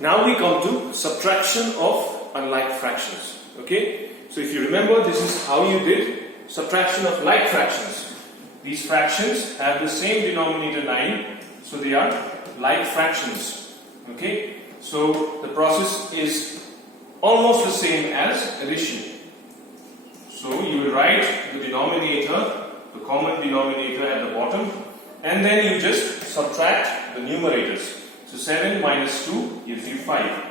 Now we come to subtraction of unlike fractions. Okay, so if you remember, this is how you did subtraction of like fractions. These fractions have the same denominator 9, so they are like fractions. Okay, so the process is almost the same as addition. So you will write the denominator, the common denominator at the bottom, and then you just subtract the numerators. So 7 minus 2 gives you 5.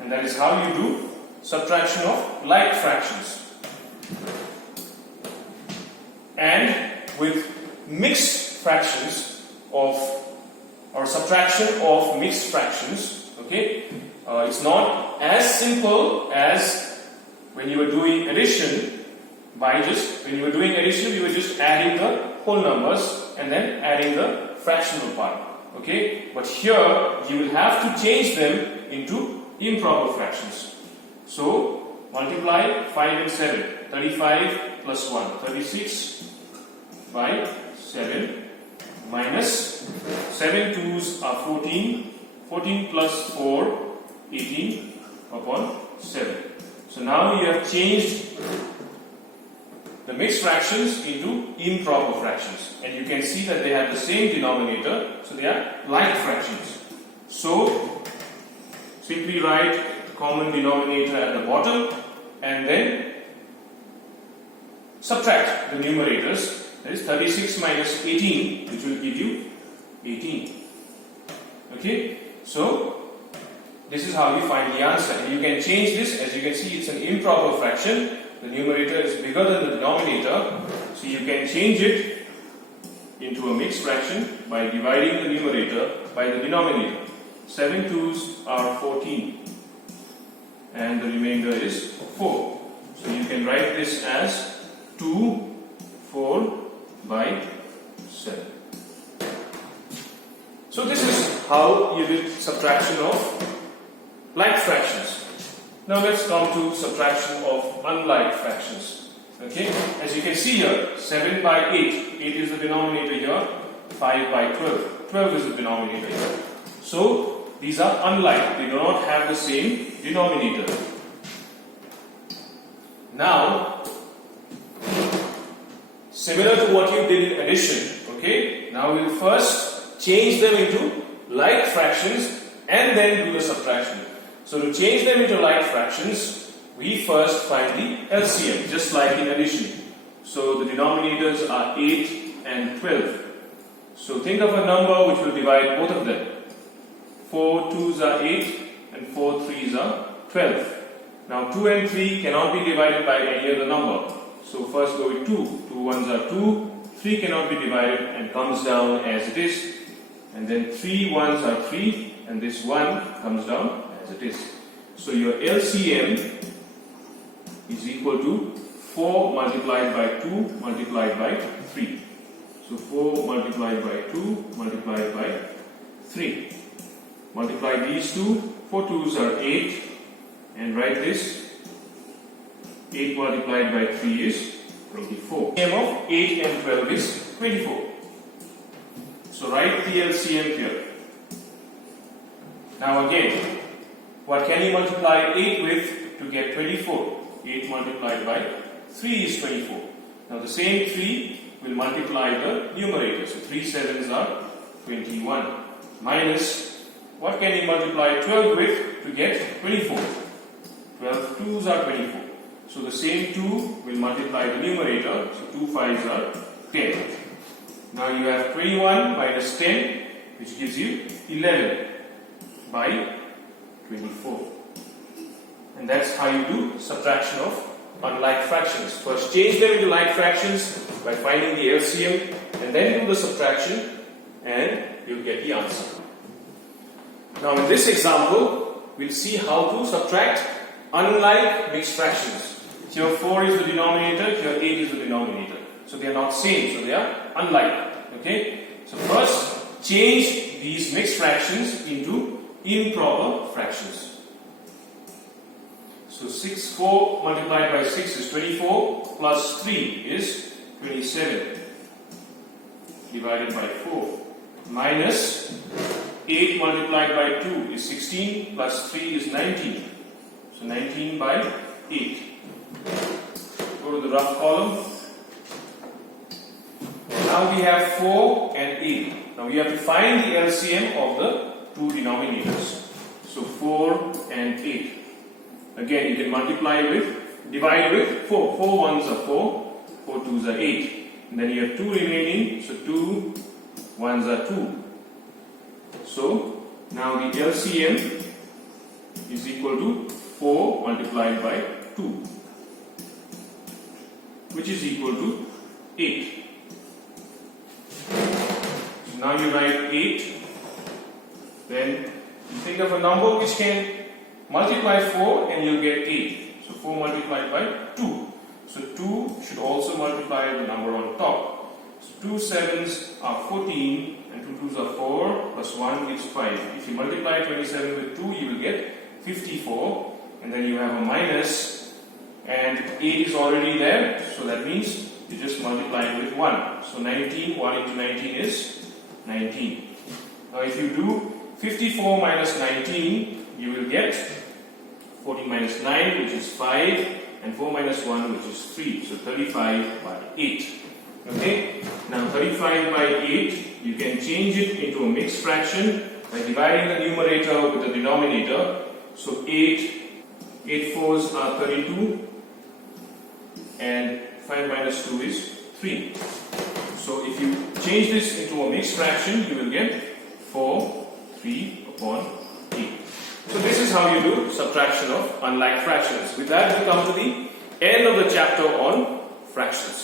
And that is how you do subtraction of like fractions. And with mixed fractions of, or subtraction of mixed fractions, okay, it's not as simple as when you were doing addition. When you were doing addition, you were just adding the whole numbers and then adding the fractional part. Okay, but here you will have to change them into improper fractions. So multiply 5 and 7, 35 plus 1, 36 by 7 minus 7 2s are 14, 14 plus 4, 18 upon 7. So now you have changed the mixed fractions into improper fractions, and you can see that they have the same denominator, so they are like fractions. So simply write the common denominator at the bottom and then subtract the numerators. That is 36 minus 18, which will give you 18. Okay, so this is how you find the answer, and you can change this. As you can see, it's an improper fraction. The numerator is bigger than the denominator, so you can change it into a mixed fraction by dividing the numerator by the denominator. 7 2s are 14 and the remainder is 4. So you can write this as 2 4 by 7. So this is how you did subtraction of like fractions. Now let's come to subtraction of unlike fractions. Okay, as you can see here, 7 by 8. 8 is the denominator here. 5 by 12. 12 is the denominator here. So these are unlike. They do not have the same denominator. Now, similar to what you did in addition, okay, now we'll first change them into like fractions and then do the subtraction. So to change them into like fractions, we first find the LCM, just like in addition. So the denominators are 8 and 12. So think of a number which will divide both of them. 4 2s are 8 and 4 3s are 12. Now 2 and 3 cannot be divided by any other number. So first go with 2. 2 1s are 2. 3 cannot be divided and comes down as it is. And then 3 1s are 3 and this 1 comes down as it is. So your LCM is equal to 4 multiplied by 2 multiplied by 3. So 4 multiplied by 2 multiplied by 3. Multiply these two. 4 2s are 8, and write this. 8 multiplied by 3 is 24. LCM of 8 and 12 is 24. So write the LCM here. Now again, what can you multiply 8 with to get 24? 8 multiplied by 3 is 24. Now the same 3 will multiply the numerator. So 3 7s are 21. Minus, what can you multiply 12 with to get 24? 12 2s are 24. So the same 2 will multiply the numerator. So 2 5s are 10. Now you have 21 minus 10, which gives you 11 by 24. And that's how you do subtraction of unlike fractions. First change them into like fractions by finding the LCM, and then do the subtraction, and you'll get the answer. Now in this example, we'll see how to subtract unlike mixed fractions. Here 4 is the denominator, here 8 is the denominator. So they are not same, so they are unlike. Okay? So first change these mixed fractions into improper fractions. So 4 multiplied by 6 is 24, plus 3 is 27, divided by 4, minus 8 multiplied by 2 is 16 plus 3 is 19. So 19 by 8. Go to the rough column. Now we have 4 and 8. Now we have to find the LCM of the two denominators. So 4 and 8. Again, you can divide with 4. 4 ones are 4, 4 twos are 8. And then you have 2 remaining, so 2 ones are 2. So now the LCM is equal to 4 multiplied by 2, which is equal to 8. So now you write 8. Then you think of a number which can multiply 4 and you'll get 8. So 4 multiplied by 2. So 2 should also multiply the number on top. So 2 sevens are 14 and 2 twos are 4 plus 1 gives 5. If you multiply 27 with 2, you will get 54. And then you have a minus, and 8 is already there, so that means you just multiply it with 1. So 19, 1 into 19 is 19. Now if you do 54 minus 19, you will get 14 minus 9, which is 5, and 4 minus 1, which is 3. So 35 by 8. Okay? Now 35 by 8, you can change it into a mixed fraction by dividing the numerator with the denominator. So 8 fours are 32, and 5 minus 2 is 3. So if you change this into a mixed fraction, you will get 4, 3 upon 8. So this is how you do subtraction of unlike fractions. With that, we come to the end of the chapter on fractions.